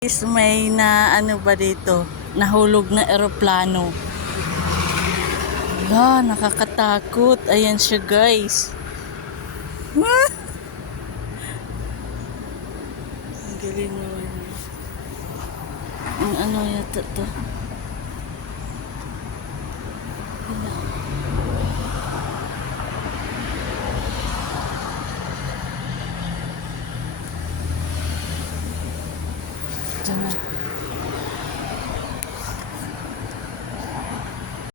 Is may na ano ba dito? Nahulog na eroplano. Wala, nakakatakot. Ayan siya, guys. Ang galing naman. Ang ano yata to? Wala. Ito na.